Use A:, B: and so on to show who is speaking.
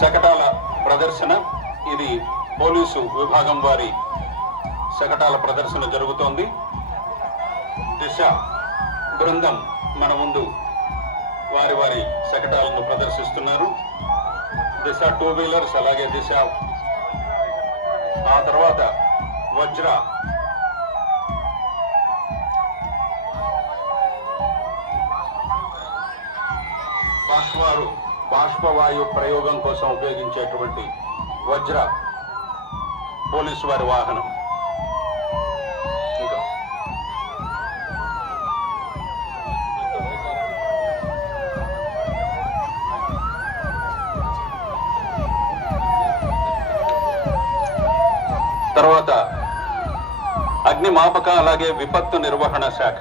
A: శకటాల ప్రదర్శన. ఇది పోలీసు విభాగం వారి శకటాల ప్రదర్శన జరుగుతోంది. దిశ బృందం మన ముందు వారి వారి శకటాలను ప్రదర్శిస్తున్నారు. దిశ టూ వీలర్స్ అలాగే దిశ ఆ తర్వాత వజ్ర. వారు బాష్పవాయు ప్రయోగం కోసం ఉపయోగించేటువంటి వజ్ర పోలీసు వారి వాహనం. తర్వాత అగ్నిమాపక అలాగే విపత్తు నిర్వహణ శాఖ.